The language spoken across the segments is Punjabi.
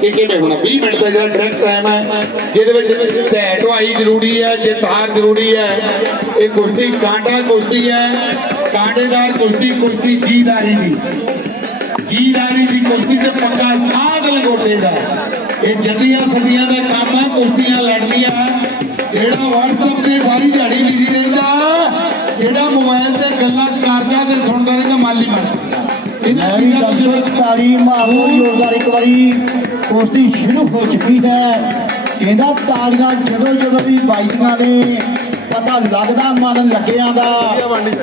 कि किवें होना 20 मिनट का जो डायरेक्ट टाइम है जिहदे धै ढुआई जरूरी है, जित हार जरूरी है। ये कुश्ती कांटा कुश्ती है, कांटेदार कुश्ती, कुश्ती जीदारी दी, जीदारी दी कुश्ती ते पक्का साध लंगोटे दा। ये जदियां सदियां दा काम है, कुश्तियां लड़नियां। जेड़ा व्हाट्सएप ते सारी दिहाड़ी बिजी रहिंदा, जेड़ा मोबाइल ते गल्लां करदा ते सुनदा रहिंदा, माली ताली मारो जोरदार एक बारी कुश्ती शुरू हो चुकी है। कहता तालियां जदों जदों भी बाईदियां ने पता लगदा मन लग्गियां दा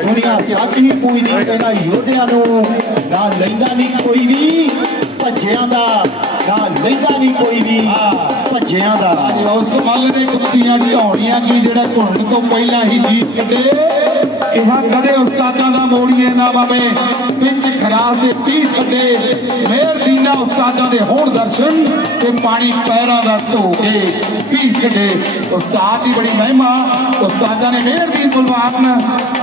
दुनिया सच ही पूजदी। कहता योधियां नूं ना लैंदा नहीं कोई भी भज्जियां दा, ना लैंदा नहीं कोई भी भज्जियां दा। उस मल ने कुश्तियां ढाउणियां की जेड़ा घुलण तो पहला ही जी छड्डे। इहा कदे उस्तादां दा मोड़ीए ना बावे, पिच खरास दे पी छड्डे। मेहर दीना उस्तादां दे होण दर्शन ते पानी पैरां दा धो के पी छड्डे। उस्ताद दी बड़ी महिमा, उस्तादां ने मेहर दी बलवान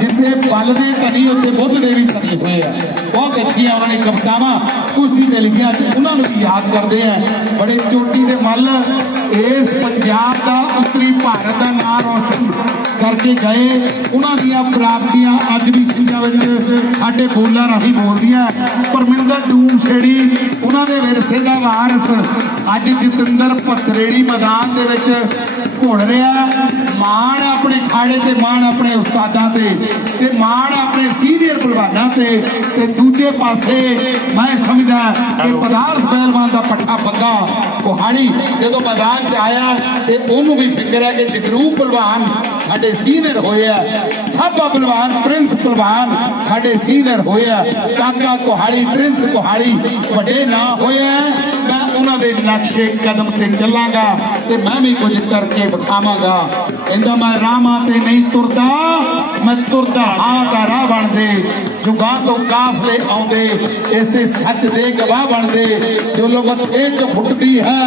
जिथे बल दे धनी उत्ते बुद्ध दे भी धनी होए आ। बहुत अच्छियां उन्होंने कवितावां कुश्ती ते लिखियां, उन्हां नूं भी याद करदे आ। बड़े चोटी दे मल इस पंजाब दा उत्तरी भारत दा नाम रोशन करके गए। उन्हां दीयां प्राप्तियां अज भी सिंझां विच साडे बोलां राहीं बोलदियां। परमिंदर डूम छेड़ी उन्हां दे विरसे दा वारस अज जतिंदर पथरेड़ी मैदान दे विच घुल रहा। माण अपने खाड़े ते मान अपने उस्तादां ते मान अपने सीनियर पहलवानां ते दूजे पासे मैं समझदा कि पदार्थ पहलवान दा पट्ठा पग्गा कोहाड़ी जदों मैदान च आया ते उहनूं भी फिक्र है कि जगरूप पहलवान साडे सीनियर होए आ, साबा पहलवान प्रिंस पहलवान साडे सीनियर होए आ, काका कोहाड़ी प्रिंस कोहाड़ी वड्डे ना होए आ। मैं उन्हां दे नक्शे कदम ते चलांगा ते मैं भी कुछ करके विखावांगा। कहंदा मैं रामां ते नहीं तुरदा, मैं तुरदा हां दा राह बनदे। जुगां तो काफले आउंदे, ऐसे सच दे गवाह बनदे। जो लोगत खेत फुटदी है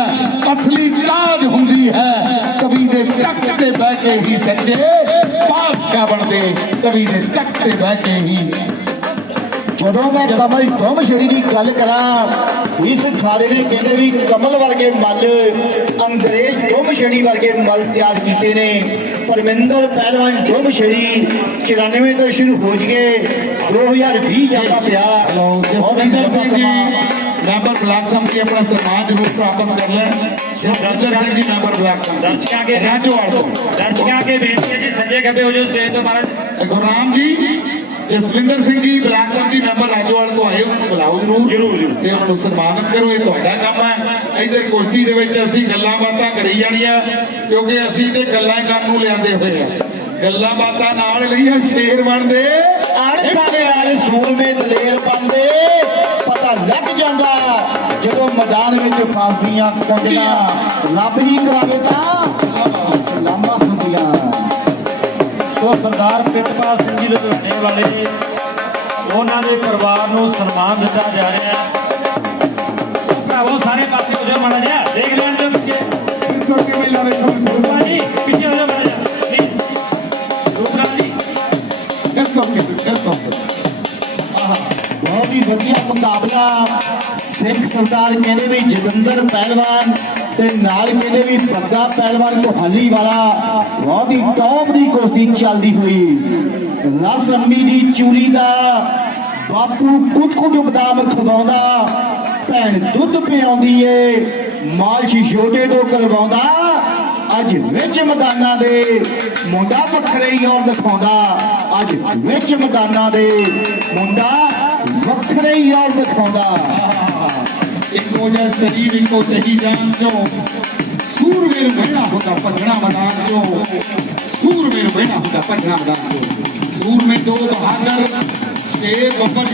असली ताज हुंदी है। कभी दे तख्त ते बह के ही सच्चे बादशाह बनदे, कभी दे तख्त ते बह के ही। जदों मैं कमल डुम छड़ी की गल करा, इस खाड़े ने कहते भी कमल वर्गे मल अंग्रेज डुम छड़ी वर्गे मल तैयार किए ने। परमिंदर पहलवान डुम छड़ी 94 तो शुरू हो गए, 2020 जाता पिया। मैंबर ब्लॉक समिति अपना सम्मान जरूर प्राप्त कर लें। मैंबर ब्लॉक दर्शकों के बेनती है जी, संजय खबे हो जो से तो महाराज गुरनाम जी जसविंदर सिंह जी ब्लॉक समिति मैंबर राजोवाल तो आए, उन्होंने बुलाओ जरूर ते उन्होंने सन्मानित करो। ये तुहाडा काम है। इधर कुश्ती दे विच असीं गल्लां बातां करी जाणियां क्योंकि असीं ते गल्लां करन नूं लिआंदे होए आ। गल्लां बातां नाल लईआं शेर बनदे, अणखां दे नाल सूरमे दलेर पांदे। पता लग जांदा जदों मैदान विच फासदियां कुंजलां रब ही करावे तां सलामां हुंदियां। सो सरदार प्रितपाल सिंह जी लुधियाने वाले उन्होंने परिवार को सन्मान दिता जा रहा है। भरावो सारे पासे हो जाओ, माड़ा जिहा देख लें जो पीछे जी पीछे हो जाओ, माड़ा जिहा रूपराज जी। बहुत ही वधिया मुकाबला। सिख सरदार कहते भी जतिंदर पहलवान ते नाल कहते भी बग्गा पहलवान कोहाली वाला। बहुत ही टॉप की कुश्ती चलती हुई। रस अम्मी की चूड़ी का बापू कुट बदाम खवाउंदा, भैन दुध पिआउंदी है, मालश छोटे तो करवाउंदा। अज विच मैदानां दे मुंडा वखरे ही और दिखाउंदा, अज विच मैदानां दे मुंडा वखरे ही और दिखाउंदा। इको जिहा शरीर इको सही जान चो सूरवीर बहना होता भजना मैदान चो, सूरवीर बहना होता भजना मैदान चो। सूर में दो बहादुर शेर बब्बर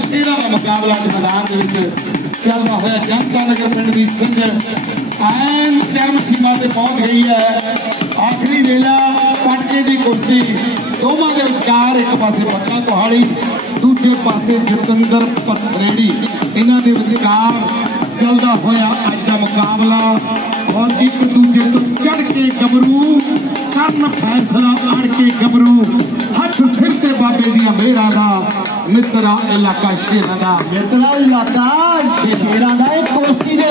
शेरा का मुकाबला मैदान चलता होया। जनता नगर पिंड की सिंध ऐन चरम सीमा से पहुंच गई है। आखिरी वेला पटके की कुश्ती दोवां दे विचकार, एक पासे बग्गा कोहाड़ी दूजे पासे जतिंदर पथरेड़ी, इन्हां दे विचकार चलता होया अज का मुकाबला। और एक दूजे तो चढ़ के गबरू करन फैसला, अड़ के गबरू हथ सिर ते बाबे दियां मेहरां दा, मित्रा इलाका शेरां दा, मित्रा इलाका शेरां दा। कुश्ती दे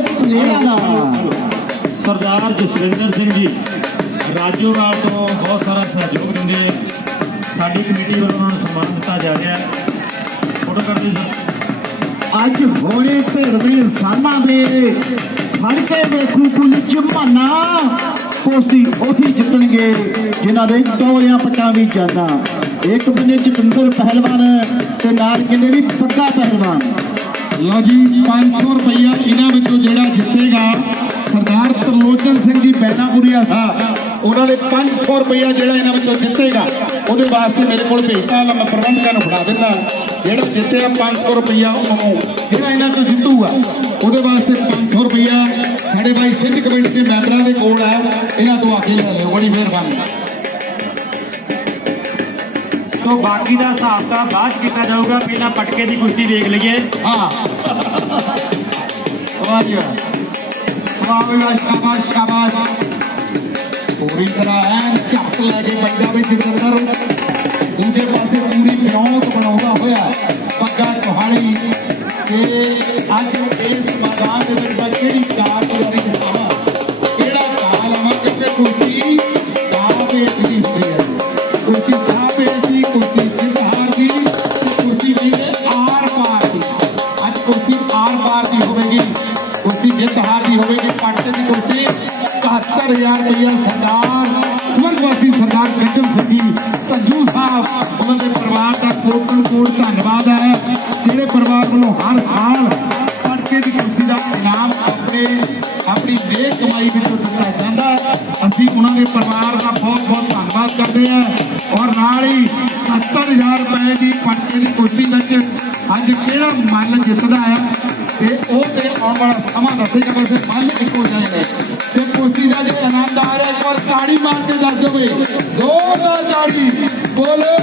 ਸਰਦਾਰ ਜਸਵਿੰਦਰ ਸਿੰਘ ਜੀ ਰਾਜੋਵਾਲ ਤੋਂ ਬਹੁਤ ਸਾਰਾ ਸਹਿਯੋਗ ਦਿੰਦੇ ਸਾਡੀ ਕਮੇਟੀ ਵੱਲੋਂ ਉਹਨਾਂ ਨੂੰ ਸਨਮਾਨ ਦਿੱਤਾ ਜਾ ਰਿਹਾ ਹੈ। ਫੋਟੋ ਕਰਦੇ ਸਰ। ਅੱਜ ਹੋਣੇ ਭਿੜ ਦੇ ਇਨਸਾਨਾਂ ਦੇ ਫੜ ਕੇ ਵੇਖੂ ਕੁੱਲ ਜਮਾਨਾ ਕੁਸ਼ਤੀ ਉਹੀ ਜਿੱਤਣਗੇ ਜਿਨ੍ਹਾਂ ਦੇ ਟੋਲਿਆਂ ਪੱਟਾਂ ਵੀ ਜਾਣਾ। ਇੱਕ ਬੰਨੇ ਜਤਿੰਦਰ ਪਹਿਲਵਾਨ ਤੇ ਨਾਲ ਕਹਿੰਦੇ ਵੀ ਪੱਕਾ ਪਹਿਲਵਾਨ। ਲਓ ਜੀ 500 ਰੁਪਈਆ ਇਹਨਾਂ ਵਿੱਚੋਂ ਜਿਹੜਾ ਜਿੱਤੇਗਾ ਸਰਦਾਰ ਤਰਲੋਚਨ ਸਿੰਘ ਜੀ ਬੈਨਾਪੁਰੀਆ ਸਾਹਿਬ ਉਹਨਾਂ ਨੇ 500 ਰੁਪਈਆ ਜਿਹੜਾ ਇਹਨਾਂ ਵਿੱਚੋਂ ਜਿੱਤੇਗਾ ਉਹਦੇ ਵਾਸਤੇ ਮੇਰੇ ਕੋਲ ਭੇਜਤਾ ਲਾ ਮੈਂ ਪ੍ਰਬੰਧਕਾਂ ਨੂੰ ਫੜਾ ਦਿੰਦਾ। ਜਿਹੜਾ ਜਿੱਤਿਆ 500 ਰੁਪਈਆ ਉਹਨੂੰ ਜਿਹੜਾ ਇਹਨਾਂ ਤੋਂ ਜਿੱਤੂਗਾ ਉਹਦੇ ਵਾਸਤੇ 500 ਰੁਪਈਆ ਸਾਡੇ ਭਾਈ ਸਿੰਧ ਕਮੇਟੀ ਦੇ ਮੈਂਬਰਾਂ ਦੇ ਕੋਲ ਹੈ ਇਹਨਾਂ ਤੋਂ ਆ ਕੇ ਲੈ ਲਿਓ। ਬੜੀ ਮਿਹਰਬਾਨੀ। ਸੋ ਬਾਕੀ ਦਾ ਹਿਸਾਬ ਤਾਂ ਬਾਅਦ 'ਚ ਕੀਤਾ ਜਾਊਗਾ, ਪਹਿਲਾਂ ਪਟਕੇ ਦੀ ਕੁਸ਼ਤੀ ਦੇਖ ਲਈਏ। ਹਾਂ ਵਾਹ ਜੀ ਵਾਹ, ਵਾਹ ਵੀ ਵਾਹ, ਸ਼ਾਬਾਸ਼ ਸ਼ਾਬਾਸ਼। ਪੂਰੀ ਤਰ੍ਹਾਂ ਐਨ ਝੱਟ ਲੈ ਕੇ ਪੈਂਦਾ ਵਿੱਚ ਜਤਿੰਦਰ ਦੂਜੇ ਪਾਸੇ ਪੂਰੀ ਵਿਉਂਤ ਬਣਾਉਂਦਾ ਹੋਇਆ ਪੱਗਾ ਕੁਹਾੜੀ ਤੇ ਅੱਜ ਇਸ ਮੈਦਾਨ ਦੇ ਵਿੱਚ ਮੈਂ ਕਿਹੜੀ ਕਾਰਗੁਜ਼ਾਰੀ ਦਿਖਾਵਾਂ, ਕਿਹੜਾ ਕਾਲ ਆਵਾਂ ਕਿ ਕੁਸ਼ਤੀ ਦਾ ਬੇਇੱਜ਼ਤੀ ਹੁੰਦੀ ਹੈ। ਕੁਸ਼ਤੀ ਦਾ ਬੇਇੱਜ਼ਤੀ, ਕੁਸ਼ਤੀ ਜਿੱਤ ਹਾਰ ਦੀ, ਕੁਸ਼ਤੀ ਵੀ ਆਰ ਪਾਰ ਦੀ। ਅੱਜ ਕੁਸ਼ਤੀ ਆਰ ਪਾਰ ਦੀ ਹੋਵੇਗੀ, ਕੁਸ਼ਤੀ ਜਿੱਤ ਹਾਰ ਦੀ ਹੋਵੇਗੀ। ਪੱਟੇ ਦੀ ਕੁਸ਼ਤੀ 71000 ਰੁਪਇਆ ਸਰਦਾਰ ਸਵਰਗਵਾਸੀ ਸਰਦਾਰ ਗੱਜਣ ਸਿੰਘ ਜੀ ਧੰਜੂ ਸਾਹਿਬ ਉਹਨਾਂ ਦੇ ਪਰਿਵਾਰ ਦਾ ਕੋਟ ਧੰਨਵਾਦ ਹੈ ਜਿਹੜੇ ਪਰਿਵਾਰ ਵੱਲੋਂ ਹਰ ਸਾਲ ਪਟਕੇ ਦੀ ਕੁਸ਼ਤੀ ਦਾ ਇਨਾਮ ਆਪਣੀ ਨੇਕ ਕਮਾਈ ਵਿੱਚੋਂ ਦਿੱਤਾ ਜਾਂਦਾ। ਅਸੀਂ ਉਹਨਾਂ ਦੇ ਪਰਿਵਾਰ ਦਾ ਬਹੁਤ ਬਹੁਤ ਧੰਨਵਾਦ ਕਰਦੇ ਹਾਂ। ਔਰ ਨਾਲ ਹੀ 70000 ਰੁਪਏ ਦੀ ਪਟਕੇ ਦੀ ਕੁਸ਼ਤੀ ਵਿੱਚ ਅੱਜ ਕਿਹੜਾ ਮੱਲ ਜਿੱਤਦਾ ਹੈ ਤੇ ਉਹ ਤੇ ਆਉਣ ਵਾਲਾ ਸਮਾਂ ਦੱਸੇਗਾ। ਵੈਸੇ ਮੱਲ ਇੱਕੋ ਜਿਹੇ ਨੇ ਤੇ ਕੁਸ਼ਤੀ ਦਾ ਜੇ ਆਨੰਦ ਆ ਰਿਹਾ ਇੱਕ ਵਾਰ ਤਾੜੀ ਮਾਰ ਕੇ ਦੱਸ ਦੇਵੇ, ਜ਼ੋਰਦਾਰ ਤਾੜੀ ਬੋਲੇ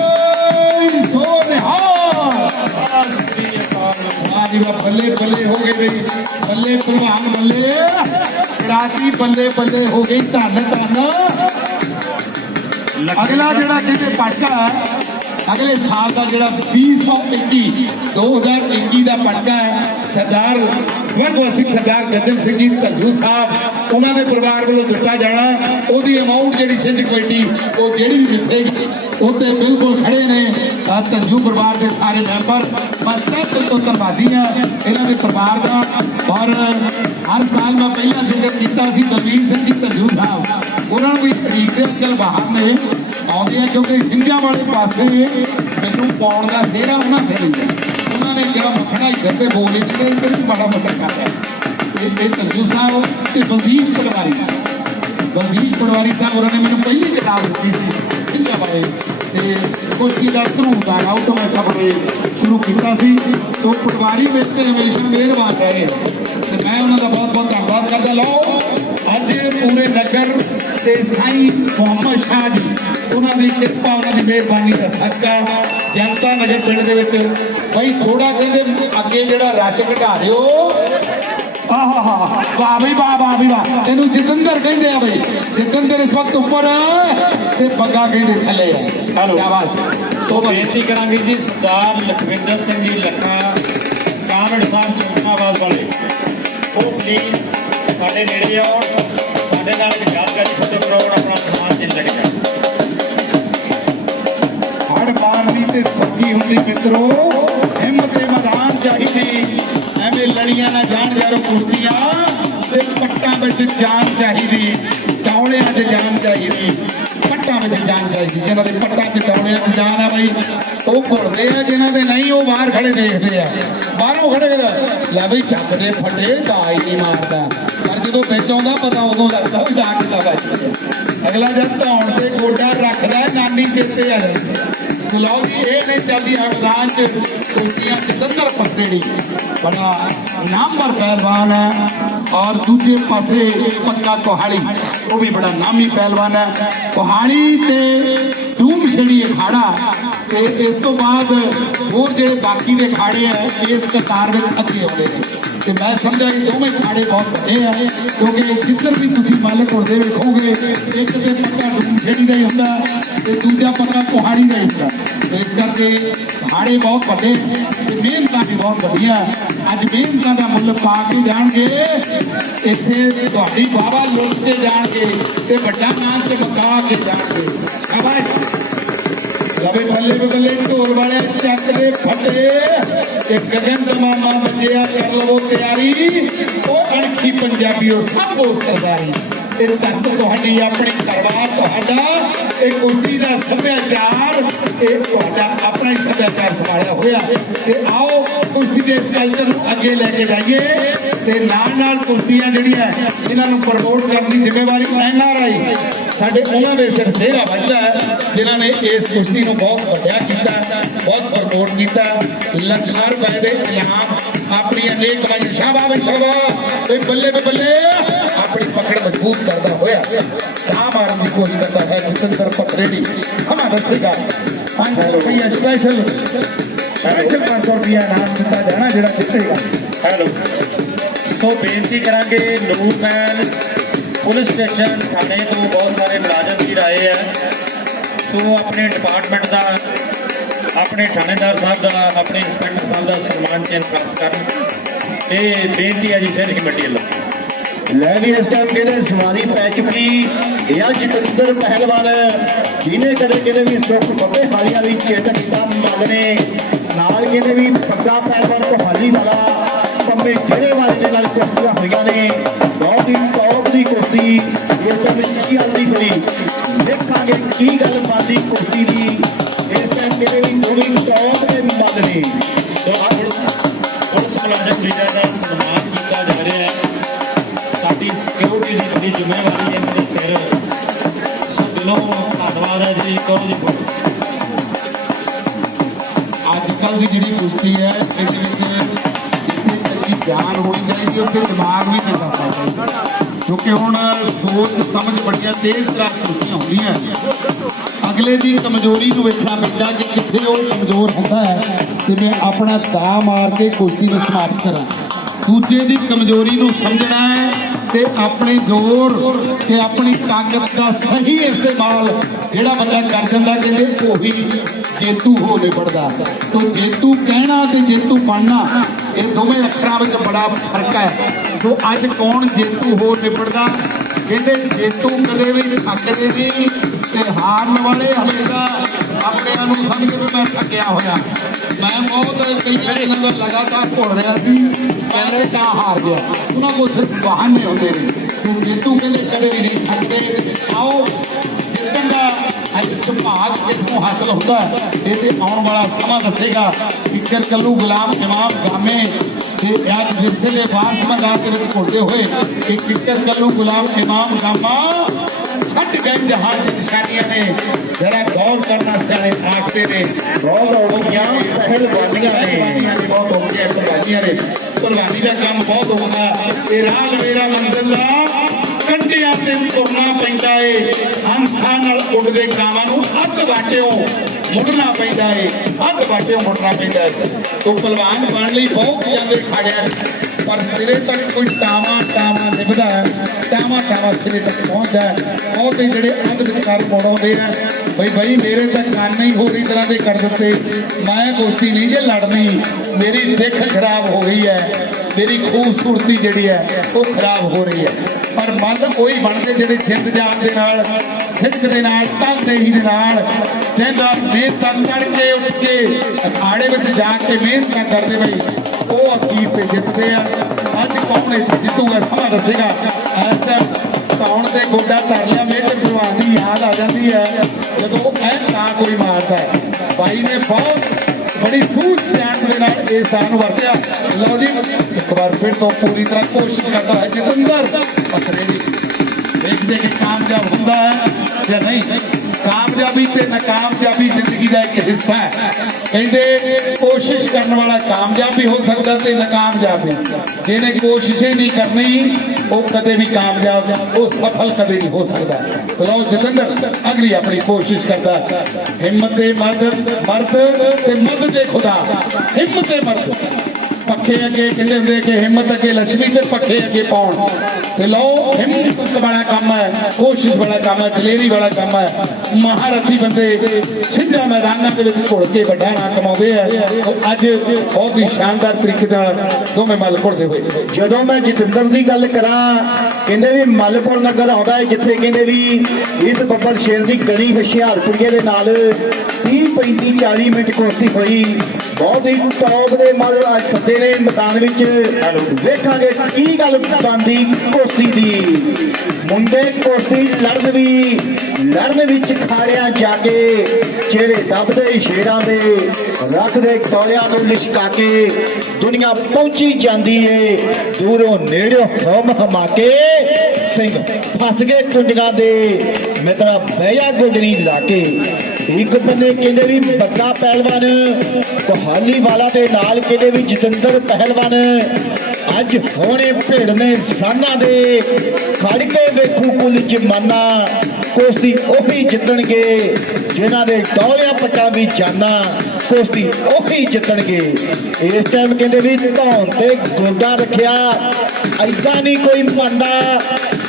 ਸੋ ਨਿਹਾਲ। ਵਾਹ ਜੀ ਵਾਹ, ਬੱਲੇ ਬੱਲੇ ਹੋ ਗਏ ਬਈ, ਬੱਲੇ ਭਲਵਾਨ ਬੱਲੇ, ਕੜਾਕੀ ਬੱਲੇ ਬੱਲੇ ਹੋ ਗਈ। ਧੰਨ ਧੰਨ। ਅਗਲਾ ਜਿਹੜਾ ਜਿਹਦੇ ਪਟਕਾ ਹੈ ਅਗਲੇ ਸਾਲ ਦਾ ਜਿਹੜਾ 2021 ਦਾ ਪਟਕਾ ਹੈ ਸਰਦਾਰ ਸਵਰਗਵਾਸੀ ਸਰਦਾਰ ਗੱਜਣ ਸਿੰਘ ਜੀ ਧੰਜੂ ਸਾਹਿਬ ਉਹਨਾਂ ਦੇ ਪਰਿਵਾਰ ਵੱਲੋਂ ਦਿੱਤਾ ਜਾਣਾ। ਉਹਦੀ ਅਮਾਉਂਟ ਜਿਹੜੀ ਸਿੰਧ ਕਮੇਟੀ ਉਹ ਜਿਹੜੀ ਵੀ ਜਿੱਤੇਗੀ ਉਹ ਤੇ ਬਿਲਕੁਲ ਖੜੇ ਨੇ ਧੰਜੂ ਪਰਿਵਾਰ ਦੇ ਸਾਰੇ ਮੈਂਬਰ। ਮੈਂ ਤਹਿ ਤੋਂ ਧੰਨਵਾਦੀ ਹਾਂ ਇਹਨਾਂ ਦੇ ਪਰਿਵਾਰ ਦਾ। ਔਰ ਹਰ ਸਾਲ ਮੈਂ ਪਹਿਲਾਂ ਜ਼ਿਕਰ ਕੀਤਾ ਸੀ ਬਲਵੀਰ ਸਿੰਘ ਜੀ ਧੰਜੂ ਸਾਹਿਬ ਉਹਨਾਂ ਨੂੰ ਵੀ ਤਰੀਕ ਦੇ ਅੰਦਰ ਬਾਹਰ ਨੇ ਆਉਂਦੇ ਆ ਕਿਉਂਕਿ ਸਿੰਘਾਂ ਵਾਲੇ ਪਾਸੇ ਮੈਨੂੰ ਪਾਉਣ ਦਾ ਜਿਹੜਾ ਉਹਨਾਂ ਨੇ ਜਿਹੜਾ ਮੱਖਣਾ ਹੀ ਕਰਦੇ ਬੋਲੇ ਜਿਹੜੇ ਇੱਧਰ ਵੀ ਮਾੜਾ ਮੋਟਾ ਕਰ ਰਿਹਾ ਇਹ ਧੰਜੂ ਸਾਹਿਬ ਤੇ ਬਲਦੀਸ਼ ਪਟਵਾਰੀ ਸਾਹਿਬ ਉਹਨਾਂ ਨੇ ਮੈਨੂੰ ਪਹਿਲੀ ਕਿਤਾਬ ਦਿੱਤੀ ਸੀ ਸਿੰਘਾਂ ਬਾਰੇ ਤੇ ਕੁਸ਼ਤੀ ਦਾ ਧਰੂਦਾਰ ਆਊਟ ਮੈਂ ਸਭ ਨੇ ਸ਼ੁਰੂ ਕੀਤਾ ਸੀ। ਸੋ ਪਟਵਾਰੀ ਵਿੱਚ ਤੇ ਹਮੇਸ਼ਾ ਮਿਹਰਬਾਨ ਰਹੇ ਤੇ ਮੈਂ ਉਹਨਾਂ ਦਾ ਬਹੁਤ ਬਹੁਤ ਧੰਨਵਾਦ ਕਰਦਾ। ਲਓ ਅੱਜ ਪੂਰੇ ਨਗਰ ਤੇ ਸਾਈਂ ਮੁਹੰਮਦ ਸ਼ਾਹ ਜੀ ਉਹਨਾਂ ਦੀ ਕਿਰਪਾ ਉਹਨਾਂ ਦੀ ਮਿਹਰਬਾਨੀ ਦਾ ਸਦਕਾ ਜਨਤਾ ਨਗਰ ਪਿੰਡ ਦੇ ਵਿੱਚ ਬਈ ਥੋੜਾ ਕਹਿੰਦੇ ਅੱਗੇ ਜਿਹੜਾ ਰਚ ਘਟਾ ਦਿਓ। ਆਹਾ ਵਾਹ ਬਈ ਵਾਹ ਵਾਹ ਬਈ ਵਾਹ, ਇਹਨੂੰ ਜਤਿੰਦਰ ਕਹਿੰਦੇ ਆ ਬਈ। ਜਤਿੰਦਰ ਇਸ ਵਕਤ ਉੱਪਰ ਤੇ ਪੱਗਾ ਕਹਿੰਦੇ ਥੱਲੇ ਆ। ਹੈਲੋ ਸ਼ਾਬਾਸ਼। ਸੋ ਬੇਨਤੀ ਕਰਾਂਗੇ ਜੀ ਸਰਦਾਰ ਲਖਵਿੰਦਰ ਸਿੰਘ ਜੀ ਲੱਖਾ ਕਾਂਗੜ ਸਾਹਿਬ ਚੁੰਮਾਬਾਦ ਵਾਲੇ ਉਹ ਪਲੀਜ਼ ਸਾਡੇ ਨੇੜੇ ਆਉਣ, ਸਾਡੇ ਨਾਲ ਇੱਕ ਯਾਦਗਾਰੀ ਫੋਟੋ ਕਰਾਉਣ, ਆਪਣਾ ਸਮਾਨ ਚਿੰਨ ਲੈ ਕੇ ਜਾਣ। ਹੜ ਮਾਰਨੀ ਤੇ ਸੌਖੀ ਹੁੰਦੀ ਮਿੱਤਰੋ, ਹਿੰਮਤ ਦੇ ਮੈਦਾਨ ਚਾਹੀਦੀ, ਐਵੇਂ ਲੜੀਆਂ ਨਾ ਜਾਣ ਯਾਰੋ ਕੁਸ਼ਤੀਆਂ ਤੇ ਪੱਟਾਂ ਵਿੱਚ ਜਾਨ ਚਾਹੀਦੀ, ਟੌਲਿਆਂ 'ਚ ਜਾਨ ਚਾਹੀਦੀ, ਪੱਟਾਂ ਵਿੱਚ ਜਾਨ ਚਾਹੀਦੀ। ਜਿਹਨਾਂ ਦੇ ਪੱਟਾਂ 'ਚ ਟੌਲਿਆਂ 'ਚ ਜਾਨ ਆ ਬਈ ਉਹ ਘੁਲਦੇ ਆ, ਜਿਹਨਾਂ ਦੇ ਨਹੀਂ ਉਹ ਬਾਹਰ ਖੜੇ ਦੇਖਦੇ ਆ। ਬਾਹਰੋਂ ਖੜੇ ਲੈ ਬਈ ਚੱਕਦੇ ਫੱਟੇ ਦਾਈ ਨਹੀਂ ਮਾਰਦਾ, ਪਰ ਜਦੋਂ ਵਿੱਚ ਆਉਂਦਾ ਪਤਾ ਉਦੋਂ ਲੱਗਦਾ ਵੀ ਜਾ ਕਿੱਦਾਂ ਵੱਜਦਾ। ਅਗਲਾ ਜਦ ਧੌਣ ਤੇ ਗੋਡਾ ਰੱਖਦਾ ਨਾਨੀ ਚੇਤੇ ਆ ਜਾਂਦੀ। ਲਓ ਜੀ ਇਹ ਨੇ ਚੱਲਦੀ ਮੈਦਾਨ 'ਚ ਕੁਸ਼ਤੀਆਂ ਜਤਿੰਦਰ ਪੱਤੇੜੀ बड़ा नामवर पहलवान है और दूजे पासे पक्का कोहाड़ी वो भी बड़ा नामी पहलवान है। कोहाड़ी ते धूम छड़ी अखाड़ा ते इस तो बाद होर जो बाकी के अखाड़े हैं इस कतार में अगे आते हैं। तो मैं समझा कि दोवें अखाड़े बहुत बड़े हैं क्योंकि जिधर भी तुम मल घुलते वेखोगे एक तो पक्का धूम छड़ी का ही होंगे दूजा पक्का कोहाड़ी का ही होंगे। तो इस करके अखाड़े बहुत बड़े मेहनत भी बहुत बढ़िया। ਅੱਜ ਮਿਹਨਤਾਂ ਦਾ ਮੁੱਲ ਪਾ ਕੇ ਜਾਣਗੇ, ਇੱਥੇ ਤੁਹਾਡੀ ਵਾਹਵਾ ਲੁੱਟ ਕੇ ਜਾਣਗੇ ਤੇ ਵੱਡਾ ਨਾਂ ਚਮਕਾ ਕੇ ਜਾਣਗੇ। ਸ਼ਾਬਾਸ਼। ਲਵੇ ਬੱਲੇ ਬੱਲੇ ਢੋਲ ਵਾਲੇ ਚੱਕ ਦੇ ਫੱਟੇ, ਇਹ ਗਗਨ ਦਮਾਮਾ ਵੱਜਿਆ, ਕਰ ਲਵੋ ਤਿਆਰੀ, ਉਹ ਅਣਖੀ ਪੰਜਾਬੀਓ ਸਭ ਉਹ ਸਰਦਾਰੀ। ਇਹ ਧਰਤ ਤੁਹਾਡੀ, ਆਪਣੀ ਪਰਿਵਾਰ ਤੁਹਾਡਾ, ਇਹ ਕੁਸ਼ਤੀ ਦਾ ਸੱਭਿਆਚਾਰ, ਇਹ ਤੁਹਾਡਾ ਆਪਣਾ ਹੀ ਸੱਭਿਆਚਾਰ ਸੰਭਾਲਿਆ ਹੋਇਆ। ਤੇ ਆਓ ਕੁਸ਼ਤੀ ਦੇ ਇਸ ਕਲਚਰ ਨੂੰ ਅੱਗੇ ਲੈ ਕੇ ਜਾਈਏ ਤੇ ਨਾਲ ਨਾਲ ਕੁਸ਼ਤੀਆਂ ਜਿਹੜੀਆਂ ਇਹਨਾਂ ਨੂੰ ਪ੍ਰਮੋਟ ਕਰਨ ਦੀ ਜ਼ਿੰਮੇਵਾਰੀ NRI ਸਾਡੇ ਉਹਨਾਂ ਦੇ ਸਿਰ ਸਿਹਰਾ ਵੱਜਦਾ ਹੈ, ਜਿਨ੍ਹਾਂ ਨੇ ਇਸ ਕੁਸ਼ਤੀ ਨੂੰ ਬਹੁਤ ਵੱਡਾ ਕੀਤਾ, ਬਹੁਤ ਪ੍ਰਮੋਟ ਕੀਤਾ। ਲੱਖਾਂ ਰੁਪਏ ਦੇ ਇਨਾਮ ਆਪਣੀਆਂ ਨੇਕ ਕਮਾਈ। ਸ਼ਾਬਾਸ਼ ਸ਼ਾਬਾਸ਼। ਤੇ ਬੱਲੇ ਬੱਲੇ ਆਪਣੀ ਪਕੜ ਮਜ਼ਬੂਤ ਕਰਦਾ ਹੋਇਆ ਤਾਂ ਮਾਰਨ ਦੀ ਕੋਸ਼ਿਸ਼ ਕਰਦਾ ਹੈ ਜਤਿੰਦਰ ਪਟਰੇਡੀ। ਸਮਾਂ ਦੱਸੇਗਾ 500 ਰੁਪਈਆ ਸਪੈਸ਼ਲ 500 ਰੁਪਈਆ ਇਨਾਮ ਦਿੱਤਾ ਜਾਣਾ ਜਿਹੜਾ ਜਿੱਤੇਗਾ। ਹੈਲੋ, ਸੋ ਬੇਨਤੀ ਕਰਾਂਗੇ ਨੂਰਮਹਿਲ ਪੁਲਿਸ ਸਟੇਸ਼ਨ ਥਾਣੇ ਤੋਂ ਬਹੁਤ ਸਾਰੇ ਮੁਲਾਜ਼ਮ ਵੀਰ ਆਏ ਹੈ, ਸੋ ਆਪਣੇ ਡਿਪਾਰਟਮੈਂਟ ਦਾ, ਆਪਣੇ ਥਾਣੇਦਾਰ ਸਾਹਿਬ ਦਾ, ਆਪਣੇ ਇੰਸਪੈਕਟਰ ਸਾਹਿਬ ਦਾ ਸਨਮਾਨ ਚਿੰਨ੍ਹ ਪ੍ਰਾਪਤ ਕਰਨ। ਇਹ ਬੇਨਤੀ ਹੈ ਜੀ ਸਿੰਘ ਕਮੇਟੀ ਵੱਲੋਂ। ਲੈ ਵੀ ਇਸ ਟਾਈਮ ਕਹਿੰਦੇ ਸਵਾਰੀ ਪੈ ਚੁੱਕੀ ਇਹ ਜਤਿੰਦਰ ਪਹਿਲਵਾਨ, ਜਿਹਨੇ ਕਦੇ ਕਿਤੇ ਵੀ ਸੁੱਖ ਬੱਬੇ ਹਾਲੀਆਂ ਵੀ ਚੇਤਕ ਦਾ ਮੱਲ ਨੇ, ਨਾਲ ਕਹਿੰਦੇ ਵੀ ਪੱਗਾ ਪਹਿਲਵਾਨ ਕੋਹਾਲੀ ਵਾਲਾ ਪੰਮੇ ਜਿਹੜੇ ਵਾਲੇ ਦੇ ਨਾਲ ਕੁਸ਼ਤੀਆਂ ਹੋਈਆਂ ਨੇ। ਬਹੁਤ ਹੀ ਟੌਪ ਦੀ ਕੁਸ਼ਤੀ ਇਸ ਤੋਂ ਵਿੱਚ ਚੱਲਦੀ ਪਈ। ਦੇਖਾਂਗੇ ਕੀ ਗੱਲ ਬਾਦੀ ਕੁਸ਼ਤੀ ਦੀ। ਇਸ ਟਾਈਮ ਕਹਿੰਦੇ ਵੀ ਦੋਵੇਂ ਟੌਪ ਦੇ ਮੱਲ ਨੇ। ਪੁਲਿਸ ਮੁਲਾਜ਼ਮ ਵੀਰਾਂ ਦਾ ਸਨਮਾਨ ਕੀਤਾ ਜਾ ਰਿਹਾ ਹੈ। ਸਾਡੀ ਸਿਕਿਉਰਿਟੀ ਦੀ ਬੜੀ ਜ਼ਿੰਮੇਵਾਰੀ ਹੈ ਇਹਨਾਂ ਦੇ ਸਿਰ, ਸੋ ਦਿਲੋਂ ਧੰਨਵਾਦ ਹੈ ਜੀ। ਕਰੋ ਜੀ ਫੋਟੋ। ਅੱਜ ਕੱਲ੍ਹ ਦੀ ਜਿਹੜੀ ਕੁਸ਼ਤੀ ਹੈ ਇਹਦੇ ਵਿੱਚ ਜਿੱਥੇ ਚੰਗੀ ਜਾਨ ਹੋਣੀ ਚਾਹੀਦੀ, ਉੱਥੇ ਦਿਮਾਗ ਵੀ ਚੰਗਾ ਹੋਣਾ ਚਾਹੀਦਾ, ਕਿਉਂਕਿ ਹੁਣ ਸੋਚ ਸਮਝ ਬੜੀਆਂ ਤੇਜ਼ ਤਰਾਰ ਕੁਸ਼ਤੀਆਂ ਹੁੰਦੀਆਂ। ਅਗਲੇ ਦੀ ਕਮਜ਼ੋਰੀ ਨੂੰ ਵੇਖਣਾ ਪੈਂਦਾ ਕਿ ਕਿੱਥੇ ਉਹ ਕਮਜ਼ੋਰ ਹੁੰਦਾ ਹੈ ਤੇ ਮੈਂ ਆਪਣਾ ਦਾ ਮਾਰ ਕੇ ਕੁਸ਼ਤੀ ਨੂੰ ਸਮਾਪਤ ਕਰਾਂ। ਦੂਜੇ ਦੀ ਕਮਜ਼ੋਰੀ ਨੂੰ ਸਮਝਣਾ ਹੈ ਤੇ ਆਪਣੇ ਜ਼ੋਰ ਤੇ ਆਪਣੀ ਤਾਕਤ ਦਾ ਸਹੀ ਇਸਤੇਮਾਲ ਜਿਹੜਾ ਬੰਦਾ ਕਰ ਜਾਂਦਾ, ਕਹਿੰਦੇ ਉਹੀ ਜੇਤੂ ਹੋ ਨਿਬੜਦਾ। ਤੋ ਜੇਤੂ ਕਹਿਣਾ ਤੇ ਜੇਤੂ ਬਣਨਾ, ਇਹ ਦੋਵੇਂ ਅੱਖਰਾਂ ਵਿੱਚ ਬੜਾ ਫਰਕ ਹੈ। ਤੋ ਅੱਜ ਕੌਣ ਜੇਤੂ ਹੋ ਨਿਬੜਦਾ? ਕਹਿੰਦੇ ਜੇਤੂ ਕਦੇ ਵੀ ਥੱਕਦੇ ਨਹੀਂ ਤੇ ਹਾਰਨ ਵਾਲੇ ਹਮੇਸ਼ਾ ਆਪਣੇ ਆਪ ਨੂੰ ਸਮਝ ਕੇ ਮੈਂ ਥੱਕਿਆ ਹੋਇਆ। ਮੈਂ ਬਹੁਤ ਕਈ ਵਾਰੀ ਇਹਨਾਂ ਦਾ ਲਗਾਤਾਰ ਘੁਲ ਰਿਹਾ ਸੀ, ਕਹਿੰਦੇ ਤਾਂ ਹਾਰ ਗਿਆ। ਉਹਨਾਂ ਕੋਲ ਸਿਰਫ ਬਹਾਨੇ ਹੁੰਦੇ ਨੇ ਤੇ ਜੇਤੂ ਕਹਿੰਦੇ ਕਦੇ ਵੀ ਨਹੀਂ ਥੱਕਦੇ। ਆਓ ਜਿੱਤਣ ਦਾ ਸੁਭਾਗ ਇਸ ਨੂੰ ਹਾਸਲ ਹੁੰਦਾ ਹੈ, ਇਹ ਤੇ ਆਉਣ ਵਾਲਾ ਸਮਾਂ ਦੱਸੇਗਾ। ਫਿਕਰ ਕੱਲੂ ਗੁਲਾਮ ਇਮਾਮ ਗਾਮੇ ਤੇ ਅੱਜ ਵਿਰਸੇ ਦੇ ਵਾਰਸ ਮੰਗਾਰ ਦੇ ਵਿੱਚ ਘੁਲਦੇ ਹੋਏ ਕਿ ਫਿਕਰ ਕੱਲੂ ਗੁਲਾਮ ਇਮਾਮ ਗਾਮਾ ਛੱਡ ਗਏ ਜਹਾਨ ਦੀ ਨਿਸ਼ਾਨੀਆਂ ਨੇ। ਜਰਾ ਗੌਰ ਕਰਨਾ ਸਿਆਣੇ ਆਖਦੇ ਨੇ ਬਹੁਤ ਹੋ ਗਈਆਂ ਪਹਿਲਵਾਨੀਆਂ ਨੇ। ਬਹੁਤ ਹੋ ਗਈਆਂ ਪਹਿਲਵਾਨੀਆਂ ਨੇ। ਪਹਿਲਵਾਨੀ ਦਾ ਕੰਮ ਬਹੁਤ ਹੋਣਾ। ਇਹ ਰਾਹ ਮੇਰਾ ਮੰਜ਼ਿਲ ਦਾ ਕੰਢਿਆਂ ਤੇ ਤੁਰਨਾ ਪੈਂਦਾ ਏ। ਹੰਸਾਂ ਨਾਲ ਉੱਡਦੇ ਕਾਵਾਂ ਨੂੰ ਅੱਧ ਵਾਟਿਓ ਮੁੜਨਾ ਪੈਂਦਾ ਏ, ਅੱਧ ਵਾਟਿਓ ਮੁੜਨਾ ਪੈਂਦਾ ਏ। ਤੋ ਪਹਿਲਵਾਨ ਬਣ ਲਈ ਬਹੁਤ ਜਾਂਦੇ ਖਾੜਿਆ, ਪਰ ਸਿਰੇ ਤੱਕ ਕੋਈ ਟਾਵਾਂ ਨਿਭਦਾ ਹੈ, ਟਾਵਾਂ ਸਿਰੇ ਤੱਕ ਪਹੁੰਚਦਾ ਹੈ। ਬਹੁਤੇ ਜਿਹੜੇ ਅੱਧ ਵਿਚਕਾਰ ਮੋੜਾਉਂਦੇ ਆ ਬਈ ਮੇਰੇ ਤਾਂ ਕੰਨ ਹੀ ਹੋਰੀ ਤਰ੍ਹਾਂ ਦੇ ਕਰ ਦਿੱਤੇ, ਮੈਂ ਕੁਸ਼ਤੀ ਨਹੀਂ ਜੇ ਲੜਨੀ, ਮੇਰੀ ਦਿੱਖ ਖਰਾਬ ਹੋ ਗਈ ਹੈ, ਮੇਰੀ ਖੂਬਸੂਰਤੀ ਜਿਹੜੀ ਹੈ ਉਹ ਖਰਾਬ ਹੋ ਰਹੀ ਹੈ। ਪਰ ਮਨ ਉਹੀ ਬਣਦੇ ਜਿਹੜੇ ਜਿੰਦ ਜਾਨ ਦੇ ਨਾਲ, ਸਿੱਖ ਦੇ ਨਾਲ, ਤਨਦੇਹੀ ਦੇ ਨਾਲ, ਜਿਹਦਾ ਮਿਹਨਤਾਂ ਚੜ ਕੇ ਉੱਠ ਕੇ ਅਖਾੜੇ ਵਿੱਚ ਜਾ ਕੇ ਮਿਹਨਤਾਂ ਕਰਦੇ ਬਈ ਉਹ ਅਖੀਰ ਤੇ ਜਿੱਤਦੇ ਆ। ਅੱਜ ਕੌਣ ਇੱਥੇ ਜਿੱਤੂਗਾ ਸਮਾਂ ਦੱਸੇਗਾ। ਇਸ ਟਾਈਮ ਧੌਣ ਤੇ ਗੋਡਾ ਧਰ ਲਿਆ, ਮੇਜਰ ਭਲਵਾਨ ਦੀ ਯਾਦ ਆ ਜਾਂਦੀ ਹੈ ਜਦੋਂ ਇਹ ਤਾਂ ਕੋਈ ਮਾਰਦਾ। ਬਾਈ ਨੇ ਬਹੁਤ ਬੜੀ ਸੂਝ ਸਿਆਣਪ ਦੇ ਨਾਲ ਇਹ ਸਾਹ ਨੂੰ ਵਰਤਿਆ। ਲਓ ਜੀ ਇੱਕ ਵਾਰ ਫਿਰ ਤੋਂ ਪੂਰੀ ਤਰ੍ਹਾਂ ਕੋਸ਼ਿਸ਼ ਕਰਦਾ ਹੈ ਜਤਿੰਦਰ ਪਟਰੇਡੀ। ਦੇਖਦੇ ਕਿ ਕਾਮਯਾਬ ਹੁੰਦਾ ਹੈ ਜਾਂ ਨਹੀਂ। ਕਾਮਯਾਬੀ ਤੇ ਨਾਕਾਮਯਾਬੀ ਜ਼ਿੰਦਗੀ ਦਾ ਇੱਕ ਹਿੱਸਾ ਹੈ। ਕਹਿੰਦੇ ਕੋਸ਼ਿਸ਼ ਕਰਨ ਵਾਲਾ ਕਾਮਯਾਬ ਵੀ ਹੋ ਸਕਦਾ ਤੇ ਨਾਕਾਮਯਾਬ ਵੀ। ਜਿਹਨੇ ਕੋਸ਼ਿਸ਼ ਹੀ ਨਹੀਂ ਕਰਨੀ ਉਹ ਕਦੇ ਵੀ ਕਾਮਯਾਬ, ਉਹ ਸਫਲ ਕਦੇ ਨਹੀਂ ਹੋ ਸਕਦਾ। ਲਓ ਜਤਿੰਦਰ ਅਗਲੀ ਆਪਣੀ ਕੋਸ਼ਿਸ਼ ਕਰਦਾ। ਹਿੰਮਤ ਤੇ ਮਰਦ ਤੇ ਮਦਦ ਖੁਦਾ, ਹਿੰਮਤ ਤੇ ਮਰਦ ਪੱਖੇ ਅੱਗੇ ਕਹਿੰਦੇ ਹੁੰਦੇ ਕਿ ਹਿੰਮਤ ਅੱਗੇ ਲక్ష్ਮੀ ਤੇ ਪੱਖੇ ਅੱਗੇ ਪਾਉਣ ਤੇ ਲਓ ਹਿੰਮਤ ਵਾਲਾ ਕੰਮ ਹੈ, ਕੋਸ਼ਿਸ਼ ਵਾਲਾ ਕੰਮ ਹੈ, ਦਲੇਰੀ ਵਾਲਾ ਕੰਮ ਹੈ। ਮਹਾਰਥੀ ਬੰਦੇ ਸਿੱਧਾ ਮੈਦਾਨਾਂ ਦੇ ਵਿੱਚ ਘੁਲ ਕੇ ਵੱਡਾ ਨਾਮ ਕਮਾਉਂਦੇ ਆ। ਉਹ ਅੱਜ ਬਹੁਤ ਹੀ ਸ਼ਾਨਦਾਰ ਤਰੀਕੇ ਨਾਲ ਦੋਵੇਂ ਮੱਲ ਘੁਲਦੇ ਹੋਏ। ਜਦੋਂ ਮੈਂ ਜਤਿੰਦਰ ਦੀ ਗੱਲ ਕਰਾਂ, ਕਹਿੰਦੇ ਵੀ ਮੱਲਪੁਰ ਨਗਰ ਆਉਂਦਾ ਹੈ ਜਿੱਥੇ ਕਹਿੰਦੇ ਵੀ ਇਸ ਬੱਬਰ ਸ਼ੇਰ ਦੀ ਗਲੀ ਹੁਸ਼ਿਆਰਪੁਰੀਏ ਦੇ ਨਾਲ 30 35 40 ਮਿੰਟ ਕੁਸ਼ਤੀ ਹੋਈ। ਬਹੁਤ ਹੀ ਟੌਪ ਦੇ ਮੱਲ ਅੱਜ ਸੱਦੇ ਨੇ ਮੈਦਾਨ ਵਿੱਚ। ਵੇਖਾਂਗੇ ਕੀ ਗੱਲ ਬਣਦੀ ਕੁਸ਼ਤੀ ਦੀ। ਮੁੰਡੇ ਕੁਸ਼ਤੀ ਲੜਨ ਵਿੱਚ ਖਾੜਿਆਂ ਜਾ ਕੇ ਚਿਹਰੇ ਦੱਬਦੇ ਸ਼ੇਰਾਂ ਦੇ ਰੱਖਦੇ ਕੌਲਿਆਂ ਨੂੰ ਲਿਸ਼ਕਾ ਕੇ ਦੁਨੀਆ ਪਹੁੰਚੀ ਜਾਂਦੀ ਏ। ਦੂਰੋਂ ਨੇੜਿਓਂ ਹਮ ਹਮਾਕੇ ਸਿੰਘ ਫਸ ਗਏ ਕੁੰਡੀਆਂ ਦੇ ਮਿੱਤਰਾ ਬਹਿਆ ਗੁੱਡਣੀ ਲਾ ਕੇ। ਇੱਕ ਬੰਨੇ ਕਹਿੰਦੇ ਵੀ ਵੱਡਾ ਪਹਿਲਵਾਨ ਕੋਹਾਲੀ ਵਾਲਾ ਦੇ ਨਾਲ ਕਹਿੰਦੇ ਵੀ ਜਤਿੰਦਰ ਪਹਿਲਵਾਨ ਅੱਜ ਹੋਣੇ ਭੇੜਨੇ ਸਾਨਾਂ ਦੇ ਖੜ ਕੇ ਵੇਖੂ ਕੁੱਲ ਜਮਾਨਾ। ਕੁਸ਼ਤੀ ਉਹੀ ਜਿੱਤਣਗੇ ਜਿਨ੍ਹਾਂ ਦੇ ਦੌਲਿਆਂ ਪੱਟਾਂ ਵੀ ਜਾਨਾ। ਕੁਸ਼ਤੀ ਉਹੀ ਜਿੱਤਣਗੇ। ਇਸ ਟਾਈਮ ਕਹਿੰਦੇ ਵੀ ਧੌਣ ਤੇ ਗੋਡਾ ਰੱਖਿਆ ਐਦਾਂ ਨਹੀਂ ਕੋਈ ਮੰਨਦਾ,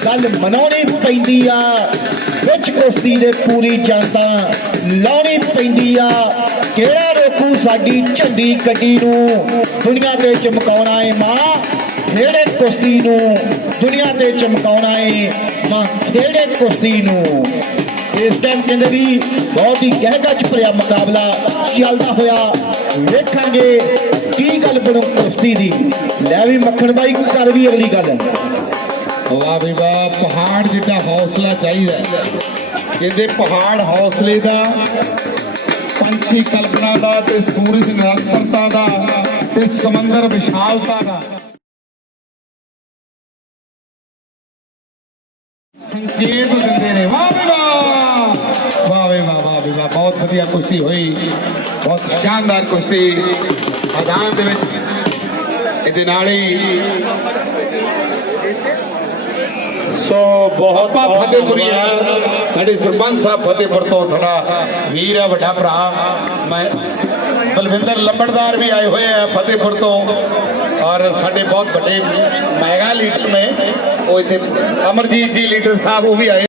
ਗੱਲ ਮਨਾਉਣੀ ਪੈਂਦੀ ਆ। ਵਿੱਚ ਕੁਸ਼ਤੀ ਦੇ ਪੂਰੀ ਜਨਤਾ ਲਾਉਣੀ ਪੈਂਦੀ ਆ। ਕਿਹੜਾ ਰੋਕੂ ਸਾਡੀ ਝੰਡੀ ਗੱਡੀ ਨੂੰ ਦੁਨੀਆ ਤੇ ਚਮਕਾਉਣਾ ਏ ਮਾਂ ਖੇੜੇ ਕੁਸ਼ਤੀ ਨੂੰ। ਦੁਨੀਆ ਤੇ ਚਮਕਾਉਣਾ ਏ ਮਾਂ ਖੇੜੇ ਕੁਸ਼ਤੀ ਨੂੰ। ਇਸ ਟਾਈਮ ਕਹਿੰਦੇ ਵੀ ਬਹੁਤ ਹੀ ਗਹਿ-ਗੱਜ ਭਰਿਆ ਮੁਕਾਬਲਾ ਚੱਲਦਾ ਹੋਇਆ। ਵੇਖਾਂਗੇ ਕੀ ਗੱਲ ਬਣੂ ਕੁਸ਼ਤੀ ਦੀ। ਲੈ ਵੀ ਮੱਖਣ ਬਾਈ ਕਰ ਵੀ ਅਗਲੀ ਗੱਲ। ਵਾਹ ਵੀ ਵਾਹ, ਪਹਾੜ ਜਿੱਡਾ ਹੌਸਲਾ ਚਾਹੀਦਾ। ਕਹਿੰਦੇ ਪਹਾੜ ਹੌਸਲੇ ਦਾ, ਪੰਛੀ ਕਲਪਨਾ ਦਾ ਤੇ ਸੂਰਜ ਨਿਰੰਤਰਤਾ ਦਾ ਤੇ ਸਮੁੰਦਰ ਵਿਸ਼ਾਲਤਾ ਦਾ ਸੰਕੇਤ ਦਿੰਦੇ ਨੇ। ਵਾਹ ਵੀ ਵਾਹ, ਵਾਹ ਵੀ ਵਾਹ, ਵਾਹ ਵੀ ਵਾਹ, ਬਹੁਤ ਵਧੀਆ ਕੁਸ਼ਤੀ ਹੋਈ, ਬਹੁਤ ਸ਼ਾਨਦਾਰ ਕੁਸ਼ਤੀ ਮੈਦਾਨ ਦੇ ਵਿੱਚ। ਇਹਦੇ ਨਾਲ ਹੀ ਸੋ ਬਹੁਤ ਫਤਿਹਪੁਰੀ ਆ ਸਾਡੇ ਸਰਪੰਚ ਸਾਹਿਬ ਫਤਿਹਪੁਰ ਤੋਂ, ਸਾਡਾ ਵੀਰ ਆ, ਵੱਡਾ ਭਰਾ। ਮੈਂ ਬਲਵਿੰਦਰ ਲੰਬੜਦਾਰ ਵੀ ਆਏ ਹੋਏ ਆ ਫਤਿਹਪੁਰ ਤੋਂ, ਔਰ ਸਾਡੇ ਬਹੁਤ ਵੱਡੇ ਮੈਗਾ ਲੀਡਰ ਨੇ ਉਹ ਇੱਥੇ ਅਮਰਜੀਤ ਜੀ ਲੀਡਰ ਸਾਹਿਬ ਉਹ ਵੀ ਆਏ।